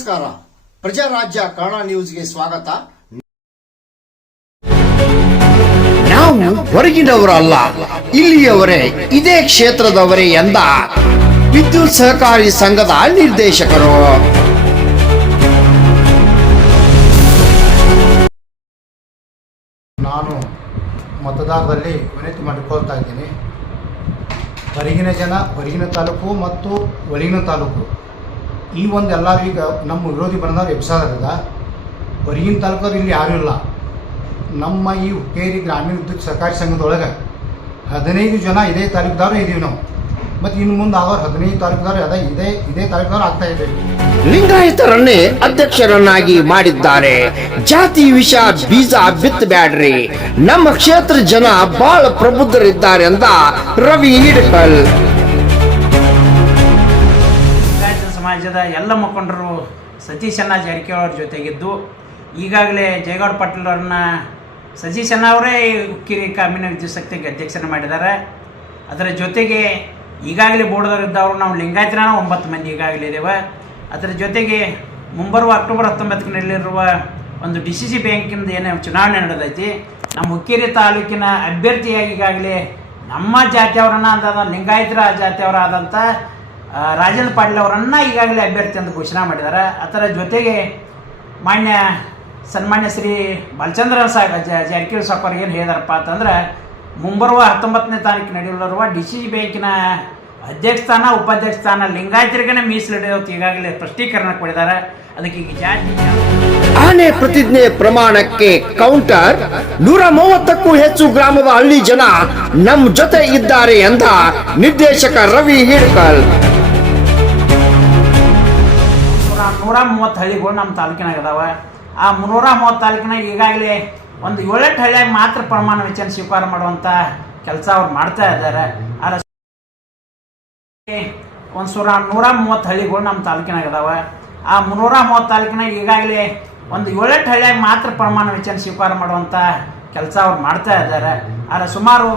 ನಮಸ್ಕಾರ. ಪ್ರಜಾರಾಜ್ಯ ಕನ್ನಡ ನ್ಯೂಸ್ಗೆ ಸ್ವಾಗತ. ನಾವು ಹೊರಗಿನವರಲ್ಲ ಇಲ್ಲಿಯವರೇ ಇದೇ ಕ್ಷೇತ್ರದವರೇ ಎಂದ ವಿದ್ಯುತ್ ಸಹಕಾರಿ ಸಂಘದ ನಿರ್ದೇಶಕರು. ನಾನು ಮತದಾರರಲ್ಲಿ ವಿನಂತಿ ಮಾಡಿಕೊಳ್ತಾ ಇದ್ದೀನಿ. ಹೊರಗಿನ ಜನ ಹೊರಗಿನ ತಾಲೂಕು ಮತ್ತು ಒಳಗಿನ ತಾಲೂಕು. ಈ ಒಂದು ಎಲ್ಲರೂ ಈಗ ನಮ್ಮ ವಿರೋಧಿ ಬಂದವರು ಎಬ್ಸಾದ್ರದ ಹೊರಗಿನ ತಾಲೂಕವ್ರು ಇಲ್ಲಿ ಯಾರೂ ಇಲ್ಲ. ನಮ್ಮ ಈ ಹುಕ್ಕೇರಿ ಗ್ರಾಮೀಣ ವಿದ್ಯುತ್ ಸಹಕಾರಿ ಸಂಘದೊಳಗೆ ಹದಿನೈದು ಜನ ಇದೇ ತಾಲೂಕದವರು ಇದ್ದೀವಿ ನಾವು. ಮತ್ತು ಇನ್ನು ಮುಂದೆ ಅವರು ಹದಿನೈದು ತಾಲೂಕ್ದವ್ರು ಅದ, ಇದೇ ಇದೇ ತಾಲೂಕ್ದವ್ರು ಆಗ್ತಾ ಇದ್ದೀವಿ ಲಿಂಗಾಯತರನ್ನೇ ಅಧ್ಯಕ್ಷರನ್ನಾಗಿ ಮಾಡಿದ್ದಾರೆ. ಜಾತಿ ವಿಷ ಬೀಜ ಬಿತ್ತಬ್ಯಾಡ್ರಿ. ನಮ್ಮ ಕ್ಷೇತ್ರ ಜನ ಬಹಳ ಪ್ರಬುದ್ಧರಿದ್ದಾರೆ ಅಂತ ರವಿ ಹಿಡಕಲ್. ಸಮಾಜದ ಎಲ್ಲ ಮುಖಂಡರು ಸತೀಶಣ್ಣ ಜಾರಕಿಹೊಳಿ ಜೊತೆಗಿದ್ದು. ಈಗಾಗಲೇ ಜಯಗೌಡ ಪಾಟೀಲ್ ಅವ್ರನ್ನ ಸತೀಶಣ್ಣ ಅವರೇ ಕಿರಿ ಕಾಮಿನ ವಿದ್ಯುತ್ ಅಧ್ಯಕ್ಷನ ಮಾಡಿದ್ದಾರೆ. ಅದರ ಜೊತೆಗೆ ಈಗಾಗಲೇ ಬೋರ್ಡ್ದವ್ರು ಇದ್ದವರು ನಾವು ಲಿಂಗಾಯತನ ಒಂಬತ್ತು ಮಂದಿ ಈಗಾಗಲೇ ಇದ್ದೇವೆ. ಅದರ ಜೊತೆಗೆ ಮುಂಬರುವ ಅಕ್ಟೋಬರ್ ಹತ್ತೊಂಬತ್ತಕ್ಕೆ ನಡೆಯಲಿರುವ ಒಂದು ಡಿ ಸಿ ಸಿ ಬ್ಯಾಂಕಿಂದ ಏನೇ ಚುನಾವಣೆ ನಡೆದೈತಿ. ನಮ್ಮ ಹುಕ್ಕೇರಿ ತಾಲೂಕಿನ ಅಭ್ಯರ್ಥಿಯಾಗಿ ಈಗಾಗಲೇ ನಮ್ಮ ಜಾತಿಯವರನ್ನ ಅಂದ ಲಿಂಗಾಯತರ ಜಾತಿಯವರಾದಂಥ ರಾಜೇಂದ್ರ ಪಾಟೀಲ್ ಅವರನ್ನು ಈಗಾಗಲೇ ಅಭ್ಯರ್ಥಿ ಅಂತ ಘೋಷಣೆ ಮಾಡಿದ್ದಾರೆ. ಅದರ ಜೊತೆಗೆ ಮಾನ್ಯ, ಸನ್ಮಾನ್ಯ ಶ್ರೀ ಬಾಲಚಂದ್ರ ಸಾ ಜಾರಕಿಹೊಳಿ ಸಾಕೋರ್ ಏನು ಹೇಳಿದಾರಪ್ಪ ಅಂತಂದ್ರೆ, ಮುಂಬರುವ ಹತ್ತೊಂಬತ್ತನೇ ತಾರೀಕು ನಡೆಯಲಿರುವ ಡಿ ಸಿ ಬ್ಯಾಂಕಿನ ಅಧ್ಯಕ್ಷ ಸ್ಥಾನ ಉಪಾಧ್ಯಕ್ಷ ಸ್ಥಾನ ಲಿಂಗಾಯತರಿಗೇ ಮೀಸಲಿಡೋ ಈಗಾಗಲೇ ಸ್ಪಷ್ಟೀಕರಣ ಕೊಡಿದ್ದಾರೆ ಅದಕ್ಕೆ ಈಗ ಜಾತಿ ಆನೆ ಪ್ರತಿಜ್ಞೆ ಪ್ರಮಾಣಕ್ಕೆ ಕೌಂಟರ್. ನೂರ ಮೂವತ್ತಕ್ಕೂ ಹೆಚ್ಚು ಗ್ರಾಮದ ಹಳ್ಳಿ ಜನ ನಮ್ಮ ಜೊತೆ ಇದ್ದಾರೆ ಎಂದ ನಿರ್ದೇಶಕ ರವಿ ಹಿಡ್ಕಲ್. ನೂರ ಮೂವತ್ತು ಹಳ್ಳಿಗಳು ನಮ್ಮ ತಾಲೂಕಿನಾಗ ಅದಾವ ಆ ನೂರ ಮೂವತ್ತು ತಾಲೂಕಿನಾಗ ಈಗಾಗಲೇ ಒಂದು ಏಳೆಂಟು ಹಳ್ಳಿಯಾಗ ಮಾತ್ರ ಪ್ರಮಾಣ ವಚನ ಸ್ವೀಕಾರ ಮಾಡುವಂಥ ಕೆಲಸ ಅವ್ರು ಮಾಡ್ತಾ ಇದ್ದಾರೆ. ಒಂದು ಸೂರ ನೂರ ಮೂವತ್ತು ಹಳ್ಳಿಗಳು ನಮ್ಮ ತಾಲೂಕಿನಾಗ ಅದಾವ ಆ ನೂರ ಮೂವತ್ತು ತಾಲೂಕಿನಾಗ ಈಗಾಗಲೇ ಒಂದು ಏಳೆಂಟು ಹಳ್ಳಿಯಾಗ ಮಾತ್ರ ಪ್ರಮಾಣ ವೆಚ್ಚನ ಸ್ವೀಕಾರ ಮಾಡುವಂಥ ಕೆಲಸ ಅವ್ರು ಮಾಡ್ತಾ ಇದ್ದಾರೆ. ಆದ್ರೆ ಸುಮಾರು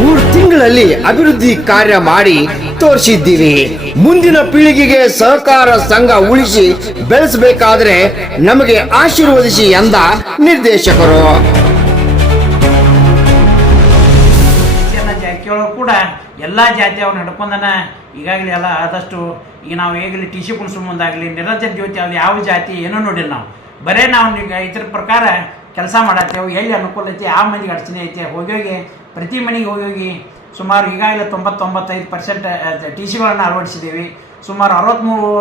ಮೂರು ತಿಂಗಳಲ್ಲಿ ಅಭಿವೃದ್ಧಿ ಕಾರ್ಯ ಮಾಡಿ ತೋರಿಸಿದ್ದೀವಿ. ಮುಂದಿನ ಪೀಳಿಗೆಗೆ ಸಹಕಾರ ಸಂಘ ಉಳಿಸಿ ಬೆಳೆಸಬೇಕಾದ್ರೆ ನಮಗೆ ಆಶೀರ್ವದಿಸಿ ಎಂದ ನಿರ್ದೇಶಕರು. ಜಾರಕಿಹೊಳಿ ಕೂಡ ಎಲ್ಲ ಜಾತಿ ಅವ್ನು ನಡ್ಕೊಂಡನ. ಈಗಾಗಲೇ ಎಲ್ಲ ಆದಷ್ಟು ಈಗ ನಾವು ಈಗಲೇ ಟಿ ಸಿ ಕುಣಿಸೋ ಮುಂದಾಗಲಿ, ನಿರಂಜನ ಜ್ಯೋತಿ ಅದು ಯಾವ ಜಾತಿ ಏನೂ ನೋಡಿಲ್ಲ ನಾವು. ಬರೇ ನಾವು ಇದ್ರ ಪ್ರಕಾರ ಕೆಲಸ ಮಾಡತ್ತೇವೆ ಎಲ್ಲಿ ಅನುಕೂಲ ಐತಿ, ಆ ಮಂದಿಗೆ ಅಡಚಣೆ ಐತಿ, ಹೋಗಿ ಹೋಗಿ, ಪ್ರತಿ ಮನೆಗೆ ಹೋಗಿ ಸುಮಾರು ಈಗಾಗಲೇ ತೊಂಬತ್ತೊಂಬತ್ತೈದು ಪರ್ಸೆಂಟ್ ಟಿ ಸಿಗಳನ್ನು ಅಳವಡಿಸಿದ್ದೀವಿ. ಸುಮಾರು ಅರವತ್ತ್ಮೂರು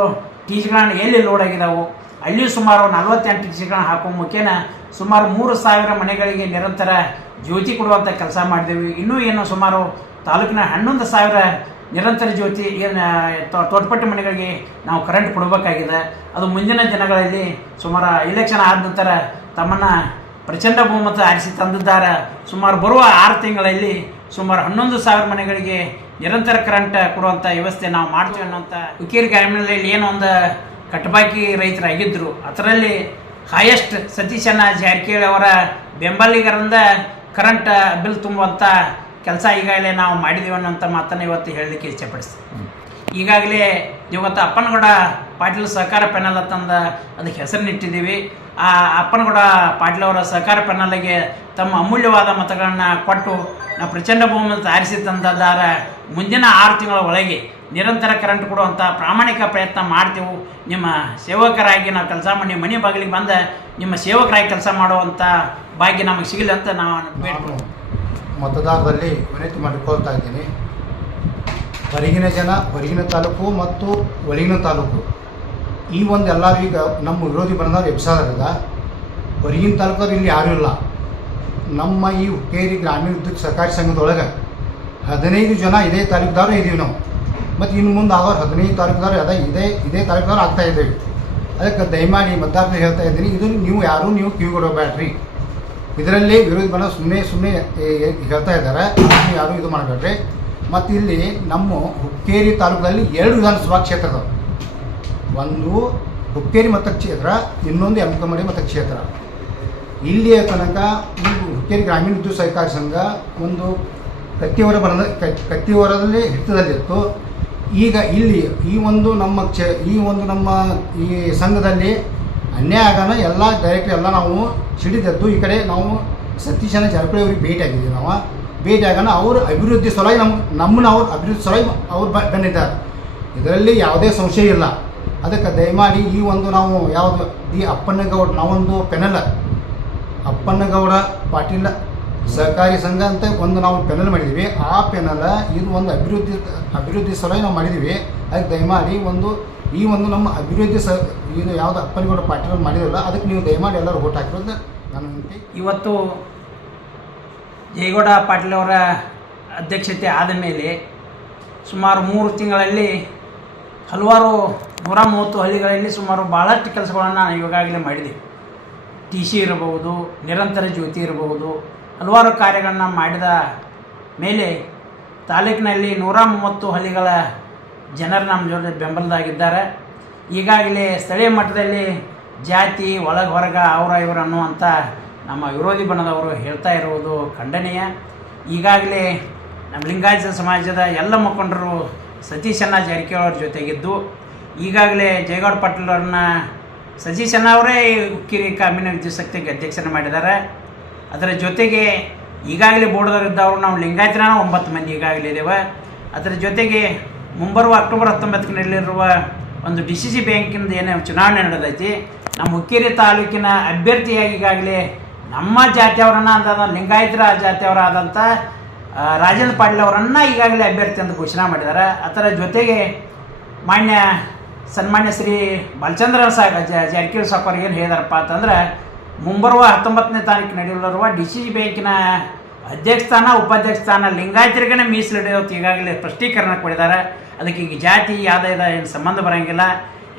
ಟಿ ಸಿಗಳನ್ನು ಎಲ್ಲಿ ಲೋಡ್ ಆಗಿದ್ದಾವೆ ಅಲ್ಲಿಯೂ ಸುಮಾರು ನಲವತ್ತೆಂಟು ಟಿ ಸಿಗಳನ್ನ ಹಾಕೋ ಮುಖೇನ ಸುಮಾರು ಮೂರು ಸಾವಿರ ಮನೆಗಳಿಗೆ ನಿರಂತರ ಜ್ಯೋತಿ ಕೊಡುವಂಥ ಕೆಲಸ ಮಾಡಿದೆವು. ಇನ್ನೂ ಏನು ಸುಮಾರು ತಾಲೂಕಿನ ಹನ್ನೊಂದು ಸಾವಿರ ನಿರಂತರ ಜ್ಯೋತಿ ಏನು ತೋಟಪಟ್ಟು ಮನೆಗಳಿಗೆ ನಾವು ಕರೆಂಟ್ ಕೊಡಬೇಕಾಗಿದೆ. ಅದು ಮುಂದಿನ ದಿನಗಳಲ್ಲಿ ಸುಮಾರು ಇಲೆಕ್ಷನ್ ಆದ ನಂತರ ತಮ್ಮನ್ನು ಪ್ರಚಂಡ ಬಹುಮತ ಆರಿಸಿ ತಂದಿದ್ದಾರೆ. ಸುಮಾರು ಬರುವ ಆರು ತಿಂಗಳಲ್ಲಿ ಸುಮಾರು ಹನ್ನೊಂದು ಸಾವಿರ ಮನೆಗಳಿಗೆ ನಿರಂತರ ಕರೆಂಟ್ ಕೊಡುವಂಥ ವ್ಯವಸ್ಥೆ ನಾವು ಮಾಡ್ತೀವಿ ಅನ್ನೋಂಥ ಹುಕ್ಕೇರಿ ಗ್ರಾಮೀಣದಲ್ಲಿ ಏನೋ ಒಂದು ಕಟ್ಟಬಾಕಿ ರೈತರಾಗಿದ್ದರು ಅದರಲ್ಲಿ ಹೈಯೆಸ್ಟ್ ಸತೀಶನ ಜಾರಕಿಹೊಳಿ ಅವರ ಬೆಂಬಲಿಗರಿಂದ ಕರೆಂಟ್ ಬಿಲ್ ತುಂಬುವಂಥ ಕೆಲಸ ಈಗಾಗಲೇ ನಾವು ಮಾಡಿದ್ದೀವಿ ಅನ್ನೋಂಥ ಮಾತನ್ನು ಇವತ್ತು ಹೇಳಲಿಕ್ಕೆ ಇಚ್ಛೆಪಡಿಸ್ತೀವಿ ಈಗಾಗಲೇ ಇವತ್ತು ಅಪ್ಪನಗೌಡ ಪಾಟೀಲ್ ಸಹಕಾರ ಪೆನಲ್ ಅಂತಂದ ಅದಕ್ಕೆ ಹೆಸರನ್ನಿಟ್ಟಿದ್ದೀವಿ ಆ ಅಪ್ಪನಗೌಡ ಪಾಟೀಲ್ ಅವರ ಸಹಕಾರ ಪೆನಲ್ಗೆ ತಮ್ಮ ಅಮೂಲ್ಯವಾದ ಮತಗಳನ್ನು ಕೊಟ್ಟು ನಾವು ಪ್ರಚಂಡ ಬಹುಮತ ಆರಿಸಿ ತಂದದಾರ ಮುಂದಿನ ಆರು ತಿಂಗಳ ಒಳಗೆ ನಿರಂತರ ಕರೆಂಟ್ ಕೊಡುವಂಥ ಪ್ರಾಮಾಣಿಕ ಪ್ರಯತ್ನ ಮಾಡ್ತೀವಿ. ನಿಮ್ಮ ಸೇವಕರಾಗಿ ನಾವು ಕೆಲಸ ಮಾಡಿ ನಿಮ್ಮ ಮನೆ ಬಾಗಿಲಿಗೆ ಬಂದ ನಿಮ್ಮ ಸೇವಕರಾಗಿ ಕೆಲಸ ಮಾಡುವಂಥ ಭಾಗ್ಯ ನಮಗೆ ಸಿಗಲಿ ಅಂತ ನಾವು ಮತದಾರರಲ್ಲಿ ವಿನಂತಿ ಮಾಡಿಕೊಳ್ತಾ ಇದ್ದೀನಿ. ಹೊರಗಿನ ಜನ, ಹೊರಗಿನ ತಾಲೂಕು ಮತ್ತು ಒಳಗಿನ ತಾಲೂಕು. ಈ ಒಂದು ಎಲ್ಲರೂ ಈಗ ನಮ್ಮ ವಿರೋಧಿ ಬಂದವರು ಎಬ್ಸಾದ ಹೊರಗಿನ ತಾಲೂಕವ್ರು ಇಲ್ಲಿ ಯಾರೂ ಇಲ್ಲ. ನಮ್ಮ ಈ ಹುಕ್ಕೇರಿ ಗ್ರಾಮೀಣ ವಿದ್ಯುತ್ ಸಹಕಾರಿ ಸಂಘದೊಳಗೆ ಹದಿನೈದು ಜನ ಇದೇ ತಾಲೂಕ್ದವ್ರು ಇದ್ದೀವಿ ನಾವು. ಮತ್ತು ಇನ್ನು ಮುಂದೆ ಆಗೋರು ಹದಿನೈದು ತಾಲೂಕ್ದವ್ರು ಅದ, ಇದೇ ಇದೇ ತಾಲೂಕ್ದವ್ರು ಆಗ್ತಾ ಇದ್ದೇವೆ ಅದಕ್ಕೆ ದಯಮಾಡಿ ಮತ್ತಾರ್ಥ ಹೇಳ್ತಾ ಇದ್ದೀನಿ, ಇದು ನೀವು ಯಾರೂ, ನೀವು ಕಿವಿ ಕೊಡಬೇಡ್ರಿ ಇದರಲ್ಲಿ ವಿರೋಧ ಬಣ್ಣ ಸುಮ್ಮನೆ ಸುಮ್ಮನೆ ಹೇಳ್ತಾ ಇದ್ದಾರೆ ಯಾರು ಇದು ಮಾಡಬೇಡ್ರಿ. ಮತ್ತು ಇಲ್ಲಿ ನಮ್ಮ ಹುಕ್ಕೇರಿ ತಾಲೂಕಲ್ಲಿ ಎರಡು ವಿಧಾನಸಭಾ ಕ್ಷೇತ್ರ ಅದಾವೆ. ಒಂದು ಹುಕ್ಕೇರಿ ಮತಕ್ಷೇತ್ರ, ಇನ್ನೊಂದು ಎಮ್ಕಮಡಿ ಮತಕ್ಷೇತ್ರ. ಇಲ್ಲಿಯ ತನಕ ಹುಕ್ಕೇರಿ ಗ್ರಾಮೀಣ ವಿದ್ಯುತ್ ಸಹಕಾರಿ ಸಂಘ ಒಂದು ಕತ್ತಿವರ ಬಣ್ಣದ ಕತ್ತಿವರದಲ್ಲಿ ಹಿಡಿತದಲ್ಲಿತ್ತು ಈಗ ಇಲ್ಲಿ ಈ ಒಂದು ನಮ್ಮ ಕ್ಷ, ಈ ಒಂದು ನಮ್ಮ ಈ ಸಂಘದಲ್ಲಿ ಅನ್ಯಾಯ ಆಗೋಣ ಎಲ್ಲ ಡೈರೆಕ್ಟ್ ಎಲ್ಲ ನಾವು ಸಿಡಿದದ್ದು ಈ ಕಡೆ ನಾವು ಸತೀಶನ ಜಾರಕಿಹೊಳಿ ಅವ್ರಿಗೆ ಭೇಟಿ ಆಗಿದ್ದೀವಿ ನಾವು. ಭೇಟಿ ಆಗೋಣ ಅವ್ರ ಅಭಿವೃದ್ಧಿ ಸಲುವಾಗಿ ನಮ್ಮ ನಮ್ಮನ್ನ ಅವ್ರು ಅಭಿವೃದ್ಧಿ ಸಲುವಾಗಿ ಅವ್ರು ಬಂದಿದ್ದಾರೆ. ಇದರಲ್ಲಿ ಯಾವುದೇ ಸಂಶಯ ಇಲ್ಲ. ಅದಕ್ಕೆ ದಯಮಾಡಿ ಈ ಒಂದು ನಾವು ಯಾವುದು, ದಿ ಅಪ್ಪಣ್ಣಗೌಡ ನಾವೊಂದು ಪೆನಲ್. ಅಪ್ಪಣ್ಣಗೌಡ ಪಾಟೀಲ್ ಸಹಕಾರಿ ಸಂಘ ಅಂತ ಒಂದು ನಾವು ಪೆನಲ್ ಮಾಡಿದ್ದೀವಿ ಆ ಪೆನಲ್ ಇದು ಒಂದು ಅಭಿವೃದ್ಧಿ ಅಭಿವೃದ್ಧಿ ಸಲುವಾಗಿ ನಾವು ಮಾಡಿದ್ದೀವಿ ಅದಕ್ಕೆ ದಯಮಾಡಿ ಒಂದು, ಈ ಒಂದು ನಮ್ಮ ಅಭಿವೃದ್ಧಿ ಸ, ಇದು ಯಾವುದು ಅಪ್ಪನಿಗೌಡ ಪಾಟೀಲ್ ಮಾಡಿರಲ್ಲ ಅದಕ್ಕೆ ನೀವು ದಯಮಾಡಿ ಎಲ್ಲರೂ ಓಟ್ ಹಾಕಿರೋದು ವಿನಂತಿ. ಇವತ್ತು ಜಯಗೌಡ ಪಾಟೀಲ್ ಅವರ ಅಧ್ಯಕ್ಷತೆ ಆದ ಮೇಲೆ ಸುಮಾರು ಮೂರು ತಿಂಗಳಲ್ಲಿ ಹಲವಾರು ನೂರ ಮೂವತ್ತು ಹಳ್ಳಿಗಳಲ್ಲಿ ಸುಮಾರು ಭಾಳಷ್ಟು ಕೆಲಸಗಳನ್ನು ಈಗಾಗಲೇ ಮಾಡಿದ್ದೀವಿ ಟಿ ಸಿ ಇರಬಹುದು, ನಿರಂತರ ಜ್ಯೋತಿ ಇರಬಹುದು ಹಲವಾರು ಕಾರ್ಯಗಳನ್ನ ಮಾಡಿದ ಮೇಲೆ ತಾಲೂಕಿನಲ್ಲಿ ನೂರ ಮೂವತ್ತು ಹಳ್ಳಿಗಳ ಜನರು ನಮ್ಮ ಜೊತೆ ಬೆಂಬಲದಾಗಿದ್ದಾರೆ. ಈಗಾಗಲೇ ಸ್ಥಳೀಯ ಮಟ್ಟದಲ್ಲಿ ಜಾತಿ, ಒಳಗೆ ಹೊರಗ ಅವರ, ಇವರು ಅನ್ನುವಂಥ ನಮ್ಮ ವಿರೋಧಿ ಬಣದವರು ಹೇಳ್ತಾ ಇರುವುದು ಖಂಡನೀಯ. ಈಗಾಗಲೇ ನಮ್ಮ ಲಿಂಗಾಯತ ಸಮಾಜದ ಎಲ್ಲ ಮುಖಂಡರು ಸತೀಶಣ್ಣ ಜಾರಕಿಹೊಳಿ ಅವ್ರ ಜೊತೆಗಿದ್ದು, ಈಗಾಗಲೇ ಜಯಗೌಡ ಪಾಟೀಲ್ ಅವ್ರನ್ನ ಸತೀಶಣ್ಣ ಅವರೇ ಕಿರಿ ಕಾಮಿನ ವಿದ್ಯುತ್ ಶಕ್ತಿಗೆ ಅಧ್ಯಕ್ಷನ ಮಾಡಿದ್ದಾರೆ. ಅದರ ಜೊತೆಗೆ ಈಗಾಗಲೇ ಬೋರ್ಡ್ದವರಿದ್ದವರು ನಾವು ಲಿಂಗಾಯತನ ಒಂಬತ್ತು ಮಂದಿ ಈಗಾಗಲೇ ಇದ್ದೇವೆ. ಅದರ ಜೊತೆಗೆ ಮುಂಬರುವ ಅಕ್ಟೋಬರ್ ಹತ್ತೊಂಬತ್ತಕ್ಕೆ ನಡೆಯಲಿರುವ ಒಂದು ಡಿ ಸಿ ಸಿ ಬ್ಯಾಂಕಿಂದ ಏನು ಚುನಾವಣೆ ನಡೆದೈತಿ. ನಮ್ಮ ಹುಕ್ಕೇರಿ ತಾಲೂಕಿನ ಅಭ್ಯರ್ಥಿಯಾಗಿ ಈಗಾಗಲೇ ನಮ್ಮ ಜಾತಿಯವರನ್ನ ಅಂದಾದ, ಲಿಂಗಾಯತರ ಜಾತಿಯವರಾದಂಥ ರಾಜೇಂದ್ರ ಪಾಟೀಲ್ ಅವರನ್ನು ಈಗಾಗಲೇ ಅಭ್ಯರ್ಥಿ ಅಂತ ಘೋಷಣೆ ಮಾಡಿದ್ದಾರೆ. ಅದರ ಜೊತೆಗೆ ಮಾನ್ಯ ಸನ್ಮಾನ್ಯ ಶ್ರೀ ಬಾಲಚಂದ್ರ ಸಾ ಜಾರಕಿಹೊಳಿ ಸಾಕೋರ್ ಏನು ಹೇಳಿದಾರಪ್ಪ ಅಂತಂದ್ರೆ ಮುಂಬರುವ ಹತ್ತೊಂಬತ್ತನೇ ತಾರೀಕು ನಡೆಯಲಿರುವ ಡಿ ಸಿ ಬ್ಯಾಂಕಿನ ಅಧ್ಯಕ್ಷ ಸ್ಥಾನ, ಉಪಾಧ್ಯಕ್ಷ ಸ್ಥಾನ ಲಿಂಗಾಯತರಿಗೇ ಮೀಸಲಿಡೋ ಅಂತ ಈಗಾಗಲೇ ಸ್ಪಷ್ಟೀಕರಣ ಕೊಡಿದ್ದಾರೆ ಅದಕ್ಕೆ ಈಗ ಜಾತಿ, ಆದಾಯದ ಏನು ಸಂಬಂಧ ಬರೋಂಗಿಲ್ಲ.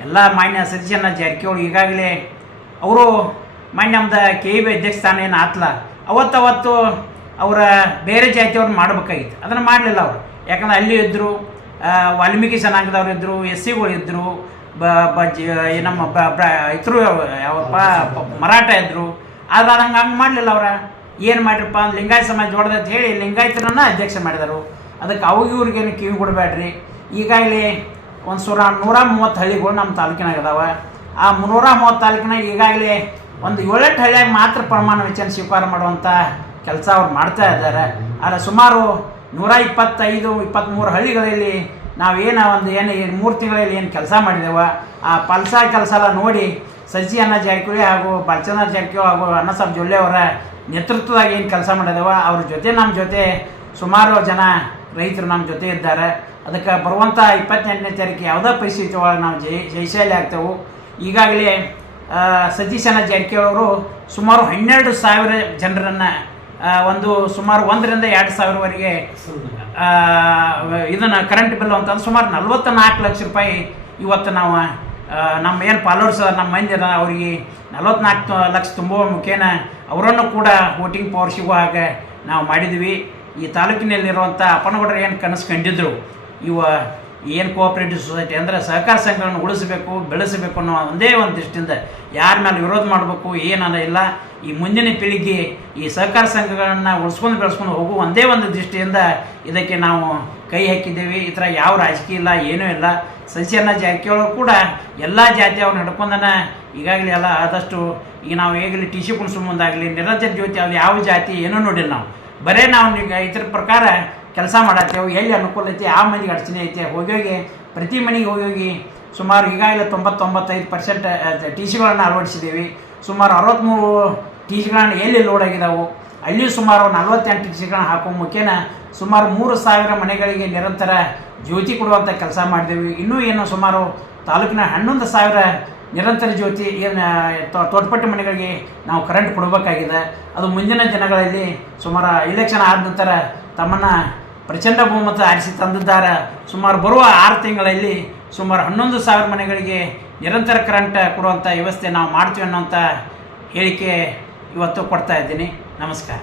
ಎಲ್ಲ ಮಾನ್ಯ ಸತೀಶಣ್ಣ ಜಾರಕಿಹೊಳಿ ಈಗಾಗಲೇ ಅವರು ಮಾನ್ಯ ನಮ್ದು ಕೆ ಇ ಬಿ ಅಧ್ಯಕ್ಷ ಸ್ಥಾನ ಏನು ಆತ್ಲ. ಅವತ್ತವತ್ತು ಅವರ ಬೇರೆ ಜಾತಿಯವ್ರನ್ನ ಮಾಡಬೇಕಾಗಿತ್ತು. ಅದನ್ನು ಮಾಡಲಿಲ್ಲ ಅವರು. ಯಾಕಂದ್ರೆ ಅಲ್ಲಿ ಇದ್ದರು ವಾಲ್ಮೀಕಿ ಜನಾಂಗದವ್ರು ಇದ್ದರು ಎಸ್ ಸಿಗಳು ಇದ್ದರು ಬ ಬ ಜ- ಈ ನಮ್ಮ ಇತರು ಯಾವಪ್ಪ ಮರಾಠ ಇದ್ದರು ಆದ್ರೆ ಅದಂಗೆ ಹಂಗೆ ಮಾಡಲಿಲ್ಲ ಅವ್ರ. ಏನು ಮಾಡಿರಪ್ಪ ಅಂದ್ರೆ ಲಿಂಗಾಯತ ಸಮಾಜ ಹೊಡೆದಂತ ಹೇಳಿ ಲಿಂಗಾಯತರನ್ನ ಅಧ್ಯಕ್ಷ ಮಾಡಿದರು. ಅದಕ್ಕೆ ಅವಾಗ ಇವ್ರಿಗೇನು ಕಿವಿ ಕೊಡಬೇಡ್ರಿ ಈಗಾಗಲೇ ಒಂದು ಸೂರ ನೂರ ಮೂವತ್ತು ಹಳ್ಳಿಗಳು ನಮ್ಮ ತಾಲೂಕಿನಾಗ ಅದಾವ. ಆ ಮುನ್ನೂರ ಮೂವತ್ತು ತಾಲೂಕಿನಾಗ ಈಗಾಗಲೇ ಒಂದು ಏಳೆಂಟು ಹಳ್ಳಿಯಾಗ ಮಾತ್ರ ಪ್ರಮಾಣ ವಚನ ಸ್ವೀಕಾರ ಮಾಡುವಂಥ ಕೆಲಸ ಅವ್ರು ಮಾಡ್ತಾ ಇದ್ದಾರೆ. ಆದರೆ ಸುಮಾರು ನೂರ ಇಪ್ಪತ್ತೈದು ಇಪ್ಪತ್ತ್ಮೂರು ಹಳ್ಳಿಗಳಲ್ಲಿ ನಾವೇನು ಒಂದು ಏನು ಮೂರು ತಿಂಗಳಲ್ಲಿ ಏನು ಕೆಲಸ ಮಾಡಿದೆವು, ಆ ಪಲ್ಸ ಕೆಲಸ ಎಲ್ಲ ನೋಡಿ ಸಜ್ಜಿ ಅನ್ನ ಜಾರಕಿಹೊಳಿ ಹಾಗೂ ಬಲ್ಚಂದ್ರ ಜಾರಕಿಹೊಳಿ ಹಾಗೂ ಅನ್ನಸಾಬ್ ಜೊಲ್ಲೆ ಅವರ ನೇತೃತ್ವದಾಗ ಏನು ಕೆಲಸ ಮಾಡಿದೆವು, ಅವ್ರ ಜೊತೆ ನಮ್ಮ ಜೊತೆ ಸುಮಾರು ಜನ ರೈತರು ನಮ್ಮ ಜೊತೆ ಇದ್ದಾರೆ. ಅದಕ್ಕೆ ಬರುವಂಥ ಇಪ್ಪತ್ತೆಂಟನೇ ತಾರೀಕು ಯಾವುದೇ ಪರಿಸ್ಥಿತಿ ಒಳಗೆ ನಾವು ಜೈ ಜಯಶಾಲಿ ಆಗ್ತೇವೆ. ಈಗಾಗಲೇ ಸತೀಶ್ ಸತೀಶಣ್ಣ ಜಾರಕಿಹೊಳಿ ಅವರು ಸುಮಾರು ಹನ್ನೆರಡು ಸಾವಿರ ಜನರನ್ನು ಒಂದು ಸುಮಾರು ಒಂದರಿಂದ ಎರಡು ಸಾವಿರವರೆಗೆ ಇದನ್ನು ಕರೆಂಟ್ ಬಿಲ್ ಅಂತಂದ್ರೆ ಸುಮಾರು ನಲ್ವತ್ತ ನಾಲ್ಕು ಲಕ್ಷ ರೂಪಾಯಿ ಇವತ್ತು ನಾವು ನಮ್ಮ ಏನು ಫಾಲೋವರ್ಸ್ ನಮ್ಮ ಮಂದಿ ಅದ ಅವರಿಗೆ ನಲ್ವತ್ನಾಲ್ಕು ಲಕ್ಷ ತುಂಬುವ ಮುಖೇನ ಅವರನ್ನು ಕೂಡ ವೋಟಿಂಗ್ ಪವರ್ ಸಿಗುವ ಹಾಗೆ ನಾವು ಮಾಡಿದ್ವಿ. ಈ ತಾಲೂಕಿನಲ್ಲಿರುವಂಥ ಅಪ್ಪನಗೌಡರು ಏನು ಕನಸು ಕಂಡಿದ್ರು, ಇವ ಏನು ಕೋಆಪ್ರೇಟಿವ್ ಸೊಸೈಟಿ ಅಂದರೆ ಸಹಕಾರ ಸಂಘಗಳನ್ನು ಉಳಿಸಬೇಕು, ಬೆಳೆಸಬೇಕು ಅನ್ನೋ ಒಂದೇ ಒಂದು ದೃಷ್ಟಿಯಿಂದ ಯಾರ ಮೇಲೆ ವಿರೋಧ ಮಾಡಬೇಕು ಏನಲ್ಲ ಇಲ್ಲ. ಈ ಮುಂದಿನ ಪೀಳಿಗೆ ಈ ಸಹಕಾರ ಸಂಘಗಳನ್ನು ಉಳಿಸ್ಕೊಂಡು ಬೆಳೆಸ್ಕೊಂಡು ಹೋಗು ಒಂದೇ ಒಂದು ದೃಷ್ಟಿಯಿಂದ ಇದಕ್ಕೆ ನಾವು ಕೈ ಹಾಕಿದ್ದೇವೆ. ಈ ಥರ ಯಾವ ರಾಜಕೀಯ ಇಲ್ಲ, ಏನೂ ಇಲ್ಲ. ಸಸ್ಯನ ಜಾರಕಿಹೊಳಿ ಕೂಡ ಎಲ್ಲ ಜಾತಿಯವ್ರನ್ನ ಹಿಡ್ಕೊಂಡನ ಈಗಾಗಲೇ ಎಲ್ಲ ಆದಷ್ಟು ಈಗ ನಾವು ಈಗಲೇ ಟಿ ಸಿ ಕುಣಿಸೋ ಮುಂದಾಗಲಿ, ನಿರಂಜನ ಜ್ಯೋತಿ ಅದು ಯಾವ ಜಾತಿ ಏನೂ ನೋಡಿಲ್ಲ ನಾವು. ಬರೇ ನಾವು ಇದ್ರ ಪ್ರಕಾರ ಕೆಲಸ ಮಾಡತ್ತೇವೆ, ಎಲ್ಲಿ ಅನುಕೂಲ ಐತಿ, ಆ ಮಂದಿಗೆ ಅಡಚಣೆ ಐತೆ. ಹೋಗಿ ಪ್ರತಿ ಮನೆಗೆ ಹೋಗಿ ಸುಮಾರು ಈಗಾಗಲೇ ತೊಂಬತ್ತೊಂಬತ್ತೈದು ಪರ್ಸೆಂಟ್ ಟಿ ಸಿಗಳನ್ನು ಅಳವಡಿಸಿದ್ದೀವಿ. ಸುಮಾರು ಅರವತ್ತ್ಮೂರು ಟಿ ಸಿಗಳನ್ನು ಎಲ್ಲಿ ಲೋಡ್ ಆಗಿದ್ದಾವೆ ಅಲ್ಲಿ ಸುಮಾರು ನಲ್ವತ್ತೆಂಟು ಟಿ ಸಿಗಳನ್ನು ಹಾಕೋ ಮುಖೇನ ಸುಮಾರು ಮೂರು ಸಾವಿರ ಮನೆಗಳಿಗೆ ನಿರಂತರ ಜ್ಯೋತಿ ಕೊಡುವಂಥ ಕೆಲಸ ಮಾಡಿದೆವು. ಇನ್ನೂ ಏನು ಸುಮಾರು ತಾಲೂಕಿನ ಹನ್ನೊಂದು ಸಾವಿರ ನಿರಂತರ ಜ್ಯೋತಿ ಏನು ತೋಟಪಟ್ಟಿ ಮನೆಗಳಿಗೆ ನಾವು ಕರೆಂಟ್ ಕೊಡಬೇಕಾಗಿದೆ. ಅದು ಮುಂದಿನ ದಿನಗಳಲ್ಲಿ ಸುಮಾರು ಇಲೆಕ್ಷನ್ ಆದ ನಂತರ ತಮ್ಮನ್ನು ಪ್ರಚಂಡ ಬಹುಮತ ಆರಿಸಿ ತಂದಿದ್ದಾರೆ. ಸುಮಾರು ಬರುವ ಆರು ತಿಂಗಳಲ್ಲಿ ಸುಮಾರು ಹನ್ನೊಂದು ಸಾವಿರ ಮನೆಗಳಿಗೆ ನಿರಂತರ ಕರೆಂಟ್ ಕೊಡುವಂಥ ವ್ಯವಸ್ಥೆ ನಾವು ಮಾಡ್ತೀವಿ ಅನ್ನೋಂಥ ಹೇಳಿಕೆ ಇವತ್ತು ಕೊಡ್ತಾ ಇದ್ದೀನಿ. ನಮಸ್ಕಾರ.